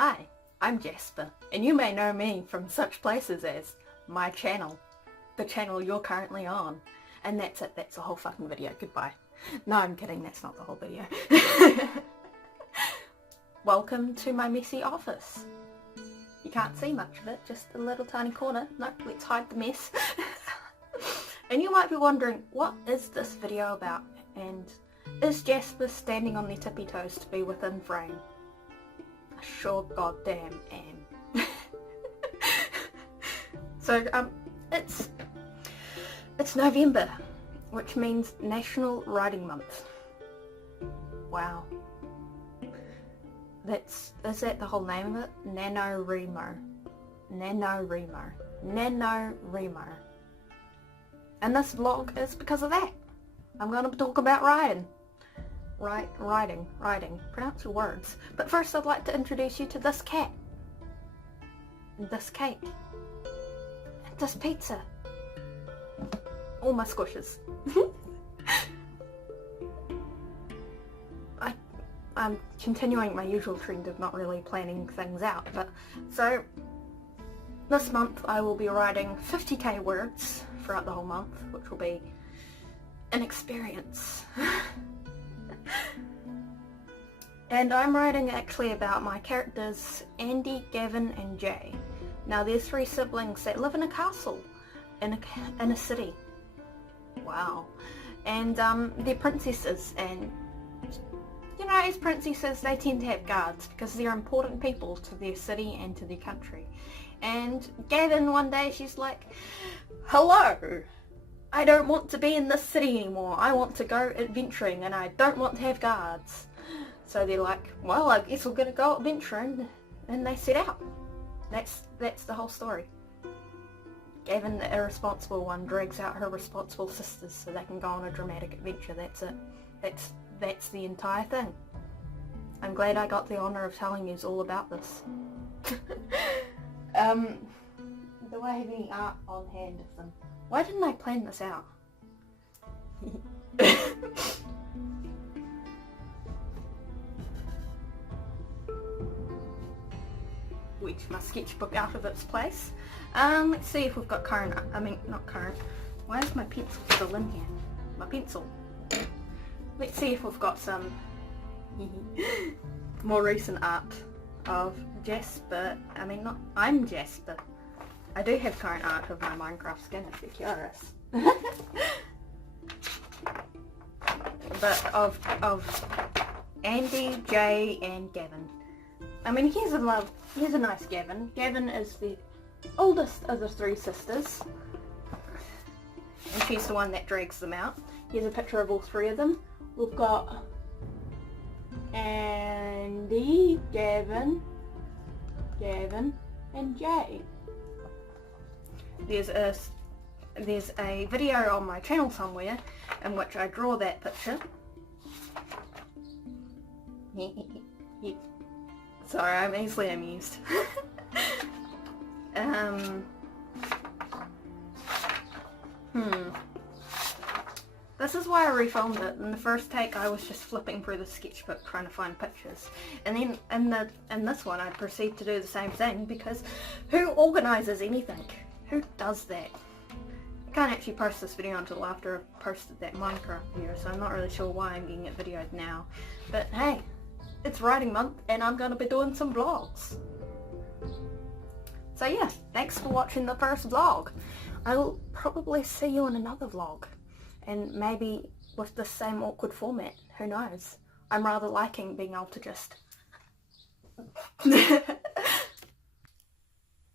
Hi, I'm Jasper, and you may know me from such places as my channel, the channel you're currently on, and that's it, that's the whole fucking video, goodbye. No, I'm kidding, that's not the whole video. Welcome to my messy office. You can't see much of it, just a little tiny corner. No, let's hide the mess. And you might be wondering, what is this video about? And is Jasper standing on their tippy toes to be within frame? I sure goddamn am. So, it's November, which means National Writing Month. Wow. Is that the whole name of it? Nanowrimo. Nanowrimo. Nanowrimo. And this vlog is because of that. I'm going to talk about writing. Writing. Pronounce your words. But first I'd like to introduce you to this cat. And this cake. And this pizza. All my squishes. I'm continuing my usual trend of not really planning things out, but so this month I will be writing 50k words throughout the whole month, which will be an experience. And I'm writing actually about my characters Andy, Gavin and Jay. Now there's 3 siblings that live in a castle in a city. Wow. And they're princesses, and you know, as princesses they tend to have guards because they're important people to their city and to their country. And Gavin one day she's like, hello, I don't want to be in this city anymore, I want to go adventuring and I don't want to have guards. So they're like, well, I guess we're gonna go adventuring, and they set out. That's the whole story. Gavin, the irresponsible one, drags out her responsible sisters so they can go on a dramatic adventure. That's it. That's the entire thing. I'm glad I got the honour of telling you all about this. Do I have any art on hand of them? Why didn't I plan this out? Which my sketchbook out of its place. Let's see if we've got current, not current. Why is my pencil still in here? My pencil. Let's see if we've got some more recent art of Jasper. I'm Jasper. I do have current art of my Minecraft skin if you're curious. But of Andy, Jay and Gavin. Here's a nice Gavin. Gavin is the oldest of the 3 sisters. And she's the one that drags them out. Here's a picture of all 3 of them. We've got Andy, Gavin, and Jay. There's a video on my channel somewhere in which I draw that picture. Sorry, I'm easily amused. This is why I refilmed it. In the first take I was just flipping through the sketchbook trying to find pictures. And then in this one I proceed to do the same thing because who organises anything? Who does that? I can't actually post this video until after I've posted that Minecraft video, so I'm not really sure why I'm getting it videoed now. But hey, it's writing month and I'm going to be doing some vlogs. So yeah, thanks for watching the first vlog. I'll probably see you in another vlog. And maybe with the same awkward format, who knows. I'm rather liking being able to just...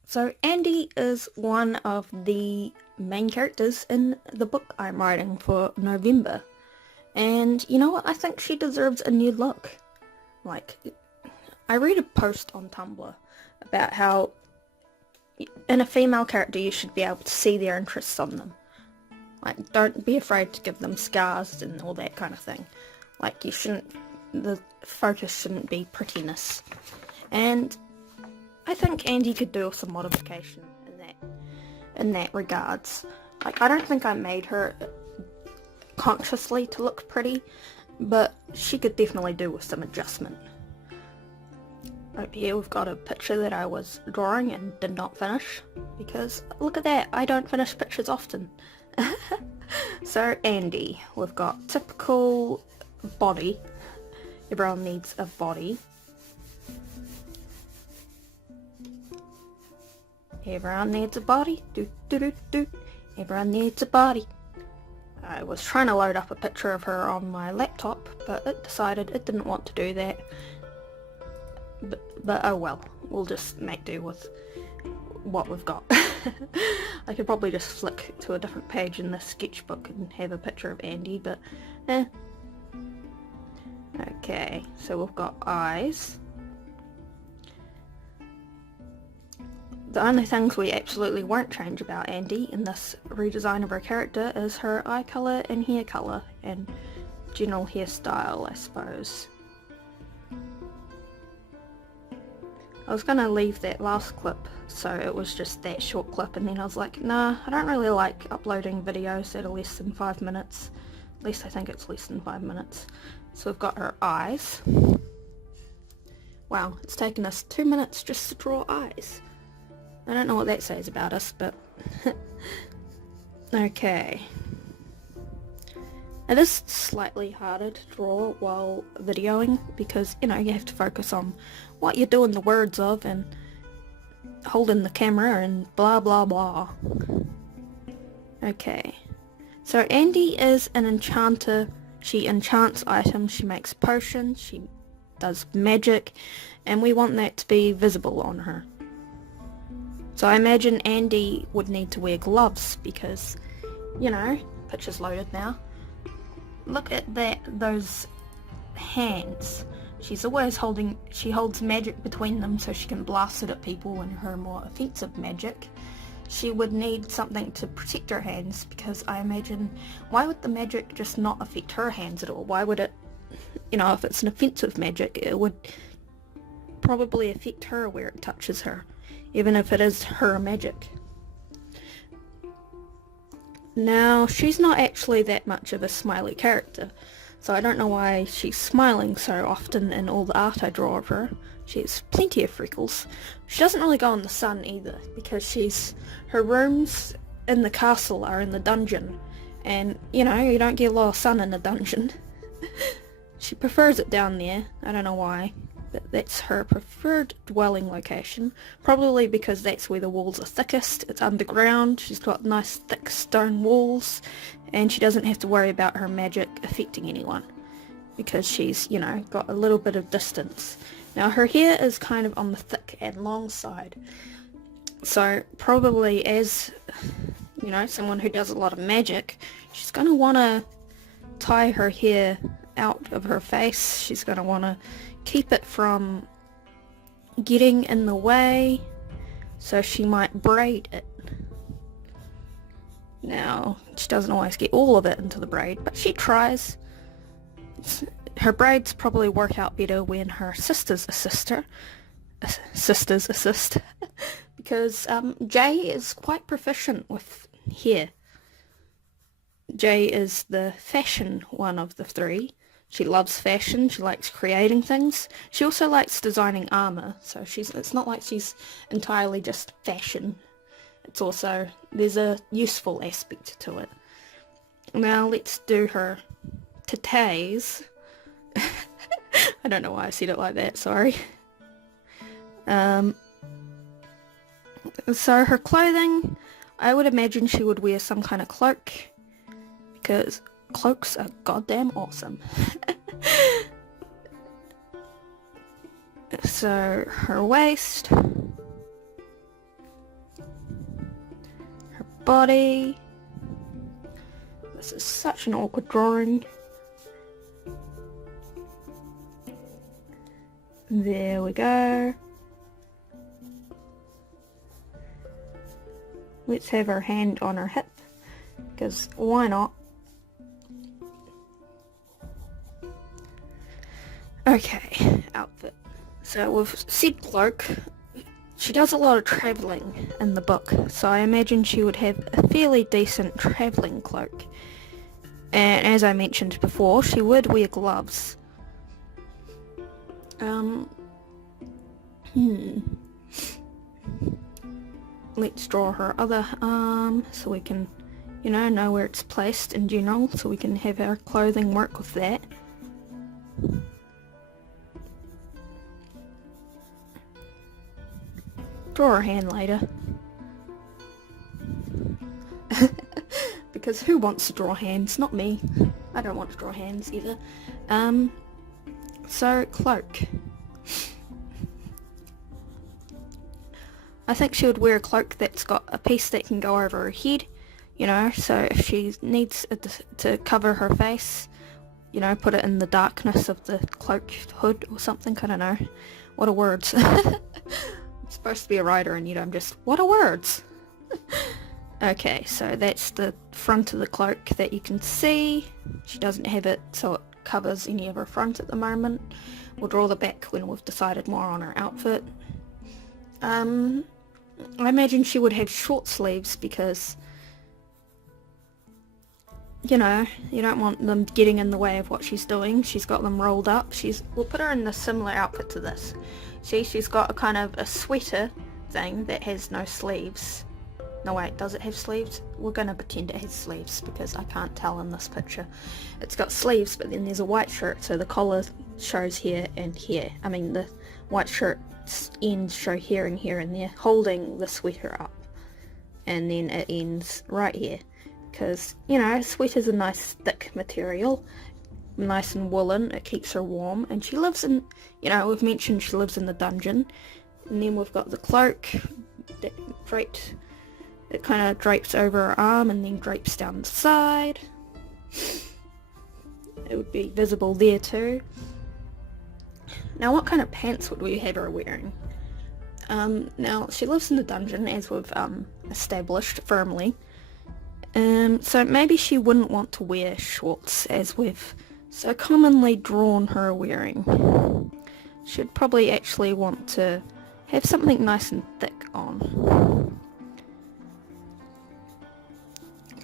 So Andy is one of the main characters in the book I'm writing for November. And you know what, I think she deserves a new look. Like, I read a post on Tumblr about how in a female character you should be able to see their interests on them. Like, don't be afraid to give them scars and all that kind of thing. Like, the focus shouldn't be prettiness. And I think Andy could do some modification in that regards. Like, I don't think I made her consciously to look pretty, but she could definitely do with some adjustment. Over here we've got a picture that I was drawing and did not finish, because look at that, I don't finish pictures often. So Andy, we've got typical body. Everyone needs a body. Everyone needs a body. Do do do do. Everyone needs a body. I was trying to load up a picture of her on my laptop, but it decided it didn't want to do that. But oh well, we'll just make do with what we've got. I could probably just flick to a different page in this sketchbook and have a picture of Andy, but eh. Okay, so we've got eyes. The only things we absolutely won't change about Andy in this redesign of her character is her eye colour and hair colour and general hairstyle, I suppose. I was going to leave that last clip so it was just that short clip, and then I was like, nah, I don't really like uploading videos that are less than 5 minutes. At least I think it's less than 5 minutes. So we've got her eyes. Wow, it's taken us 2 minutes just to draw eyes. I don't know what that says about us, but okay. It is slightly harder to draw while videoing because, you know, you have to focus on what you're doing the words of and holding the camera and blah blah blah. Okay. So Andy is an enchanter. She enchants items, she makes potions, she does magic, and we want that to be visible on her. So I imagine Andy would need to wear gloves because, you know, picture's loaded now. Look at those hands. She's always she holds magic between them so she can blast it at people in her more offensive magic. She would need something to protect her hands because I imagine, why would the magic just not affect her hands at all? Why would it, you know, if it's an offensive magic, it would probably affect her where it touches her, even if it is her magic. Now, she's not actually that much of a smiley character, so I don't know why she's smiling so often in all the art I draw of her. She has plenty of freckles. She doesn't really go in the sun either, because her rooms in the castle are in the dungeon, and, you know, you don't get a lot of sun in a dungeon. She prefers it down there, I don't know why. But that's her preferred dwelling location, probably because that's where the walls are thickest. It's underground, she's got nice thick stone walls, and she doesn't have to worry about her magic affecting anyone, because she's, you know, got a little bit of distance. Now her hair is kind of on the thick and long side, so probably as, you know, someone who does a lot of magic, she's going to want to tie her hair out of her face. She's going to want to keep it from getting in the way, so she might braid it. Now, she doesn't always get all of it into the braid, but she tries. Her braids probably work out better when her sisters assist her. Sisters assist. Because Jay is quite proficient with hair. Jay is the fashion one of the three. She loves fashion, she likes creating things. She also likes designing armor, so it's not like she's entirely just fashion. It's also, there's a useful aspect to it. Now let's do her tatays. I don't know why I said it like that, sorry. So her clothing, I would imagine she would wear some kind of cloak, because cloaks are goddamn awesome. So her waist, her body. This is such an awkward drawing. There we go. Let's have her hand on her hip, because why not? Okay, outfit. So we've said cloak. She does a lot of travelling in the book, so I imagine she would have a fairly decent travelling cloak. And as I mentioned before, she would wear gloves. Let's draw her other arm so we can, you know where it's placed in general, so we can have our clothing work with that. Draw her hand later. Because who wants to draw hands? Not me. I don't want to draw hands either. So, cloak. I think she would wear a cloak that's got a piece that can go over her head, you know, so if she needs to cover her face, you know, put it in the darkness of the cloak hood or something, I don't know. What are words? I'm supposed to be a writer and yet I'm just, what are words? Okay, so that's the front of the cloak that you can see. She doesn't have it so it covers any of her front at the moment. We'll draw the back when we've decided more on her outfit. I imagine she would have short sleeves because, you know, you don't want them getting in the way of what she's doing. She's got them rolled up. We'll put her in a similar outfit to this. See, she's got a kind of a sweater thing that has no sleeves. No wait, does it have sleeves? We're going to pretend it has sleeves because I can't tell in this picture. It's got sleeves, but then there's a white shirt, so the collar shows here and here. I mean, the white shirt's ends show here and here, and they're holding the sweater up. And then it ends right here. Because, you know, a sweater's a nice thick material. Nice and woolen, it keeps her warm. And she lives in, you know, we've mentioned she lives in the dungeon. And then we've got the cloak that draped. It kind of drapes over her arm and then drapes down the side. It would be visible there too. Now what kind of pants would we have her wearing? Now she lives in the dungeon, as we've established firmly. So maybe she wouldn't want to wear shorts as we've so commonly drawn her wearing. She'd probably actually want to have something nice and thick on.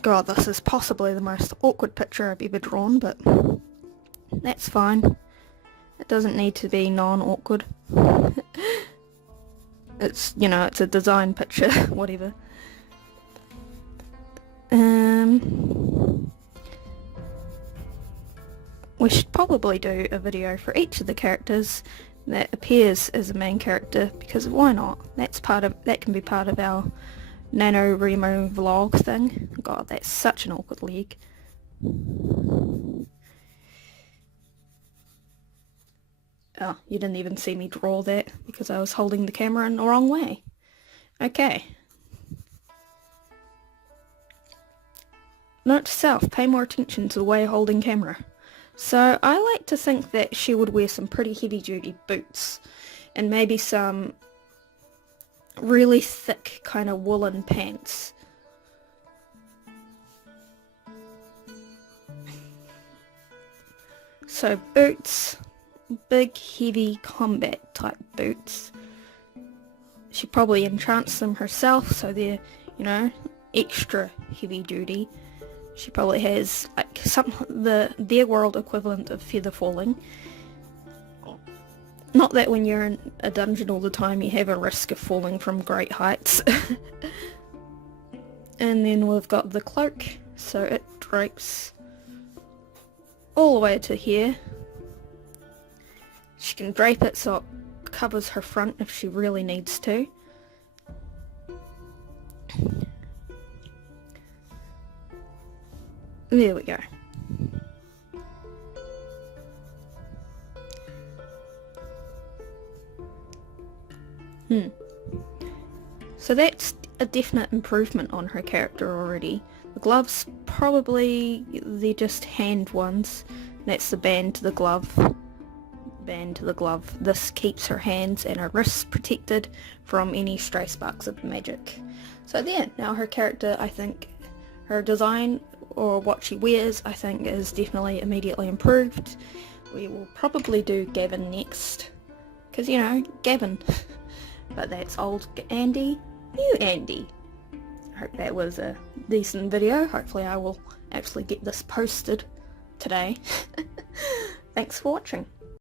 God, this is possibly the most awkward picture I've ever drawn, but that's fine. It doesn't need to be non-awkward. It's, you know, it's a design picture, whatever. We should probably do a video for each of the characters that appears as a main character, because why not? That can be part of our Nanowrimo vlog thing. God, that's such an awkward leg. Oh, you didn't even see me draw that because I was holding the camera in the wrong way. Okay. Note to self, pay more attention to the way holding camera. So I like to think that she would wear some pretty heavy duty boots and maybe some really thick kind of woolen pants. So boots, big heavy combat type boots. She probably enchants them herself, so they're, you know, extra heavy duty. She probably has like their world equivalent of feather falling. Not that when you're in a dungeon all the time you have a risk of falling from great heights. And then we've got the cloak, so it drapes all the way to here. She can drape it so it covers her front if she really needs to. There we go. So that's a definite improvement on her character already. The gloves, probably they're just hand ones. That's the band to the glove. Band to the glove. This keeps her hands and her wrists protected from any stray sparks of magic. So there, now her character, I think, her design or what she wears, I think is definitely immediately improved. We will probably do Gavin next. Because, you know, Gavin. But that's old Andy, new Andy. I hope that was a decent video. Hopefully I will actually get this posted today. Thanks for watching.